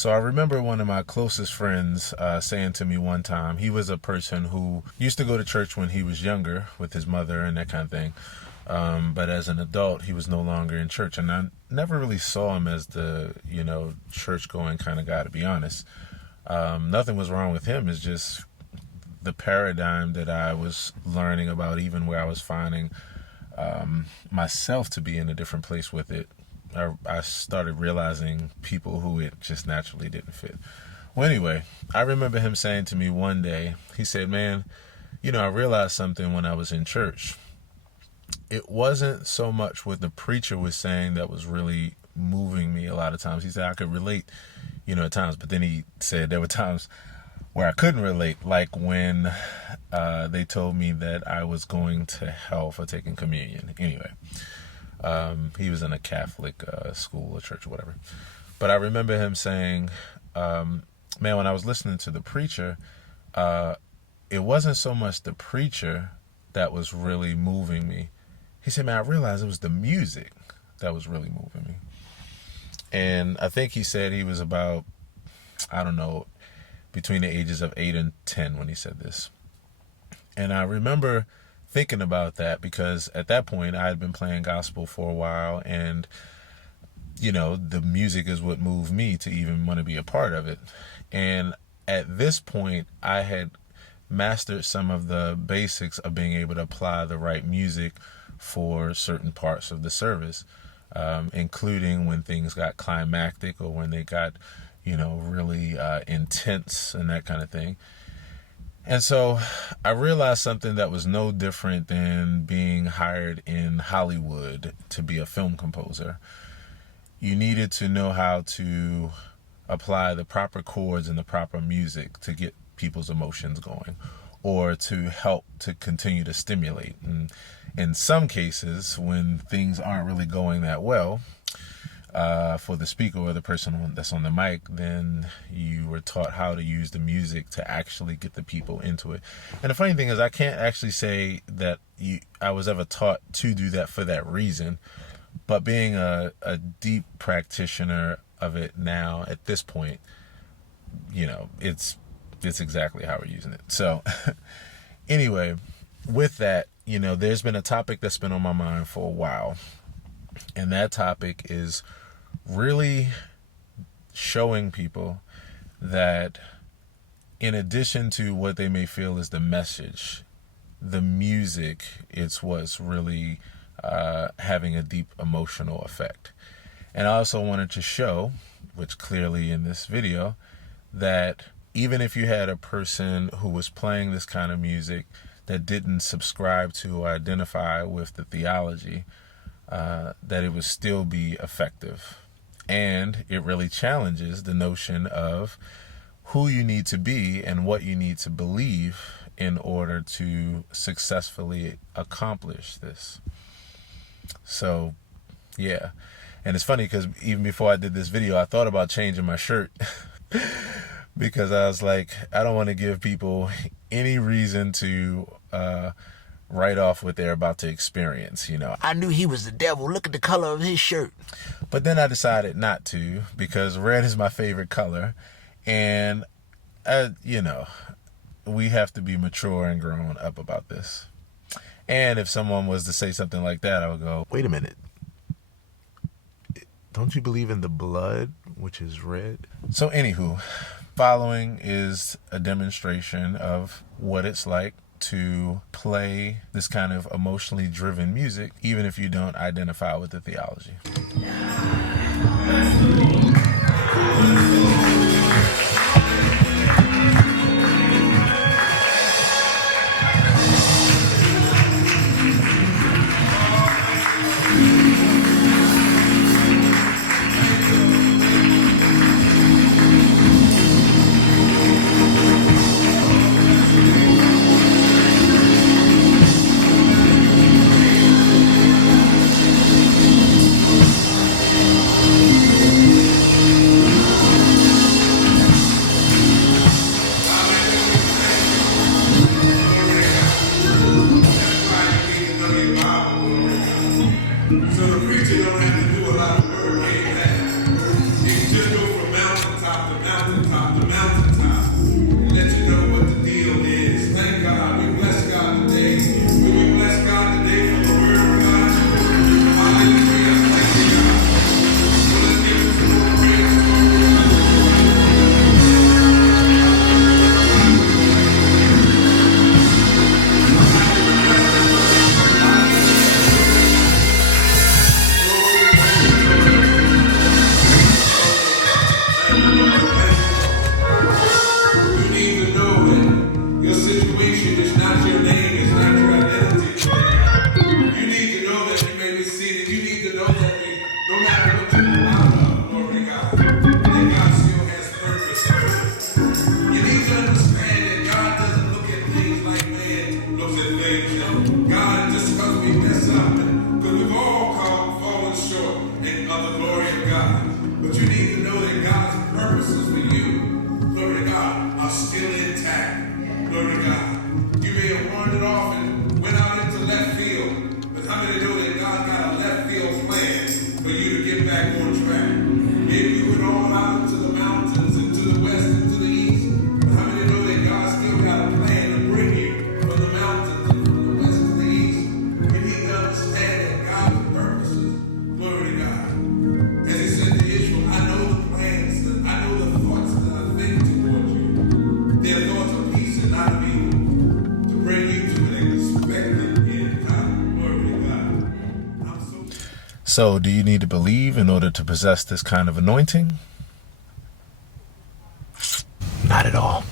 So I remember one of my closest friends saying to me one time, he was a person who used to go to church when he was younger with his mother and that kind of thing. But as an adult, he was no longer in church. And I never really saw him as the, church-going kind of guy, to be honest. Nothing was wrong with him. It's just the paradigm that I was learning about, even where I was finding myself to be in a different place with it. I started realizing people who it just naturally didn't fit. Well, anyway, I remember him saying to me one day, he said, man, I realized something when I was in church. It wasn't so much what the preacher was saying that was really moving me a lot of times. He said I could relate, at times, but then he said there were times where I couldn't relate, like when they told me that I was going to hell for taking communion. Anyway. He was in a Catholic school or church or whatever. But I remember him saying, man, when I was listening to the preacher, it wasn't so much the preacher that was really moving me. He said, man, I realized it was the music that was really moving me. And I think he said he was about, I don't know, between the ages of 8 and 10 when he said this. And I remember thinking about that because at that point I had been playing gospel for a while, and the music is what moved me to even want to be a part of it. And at this point I had mastered some of the basics of being able to apply the right music for certain parts of the service, including when things got climactic or when they got really intense and that kind of thing. And so I realized something that was no different than being hired in Hollywood to be a film composer. You needed to know how to apply the proper chords and the proper music to get people's emotions going, or to help to continue to stimulate. And in some cases, when things aren't really going that well, for the speaker or the person that's on the mic, then you were taught how to use the music to actually get the people into it. And the funny thing is, I can't actually say that I was ever taught to do that for that reason, but being a deep practitioner of it now at this point, it's exactly how we're using it. So anyway, with that, there's been a topic that's been on my mind for a while, and that topic is really showing people that in addition to what they may feel is the message, the music, it's what's really having a deep emotional effect. And I also wanted to show, which clearly in this video, that even if you had a person who was playing this kind of music that didn't subscribe to or identify with the theology, that it would still be effective. And it really challenges the notion of who you need to be and what you need to believe in order to successfully accomplish this. So, yeah. And it's funny because even before I did this video, I thought about changing my shirt because I was like, I don't want to give people any reason to write off what they're about to experience, I knew he was the devil. Look at the color of his shirt. But then I decided not to, because red is my favorite color. And, we have to be mature and grown up about this. And if someone was to say something like that, I would go, wait a minute. Don't you believe in the blood, which is red? So anywho, following is a demonstration of what it's like to play this kind of emotionally driven music, even if you don't identify with the theology. You need to know that your situation is not your name, it's not your identity. You need to know that you may be seated. You need to know that no matter what you come out of, glory to God, that God still has purpose. You need to understand that God doesn't look at things like man looks at things. God, just because we mess up, because we've all fallen short of the glory of God. But you need to know that God's purposes for you, glory to God, are still intact. Glory to God. You may have wandered off and went out into left field, but how many know that God got a left field plan for you to get back on track? Maybe you went all out into the mountains and to the west and to the east, but how many know that God still got a plan to bring you from the mountains and from the west to the east? You need to understand that God's purposes, glory to God. As he said to Israel, I know the plans, I know the thoughts that I think towards you. They are thoughts of peace and not of evil, to bring you to an expected end. God, glory to God. So, do you need to believe in order to possess this kind of anointing? Not at all.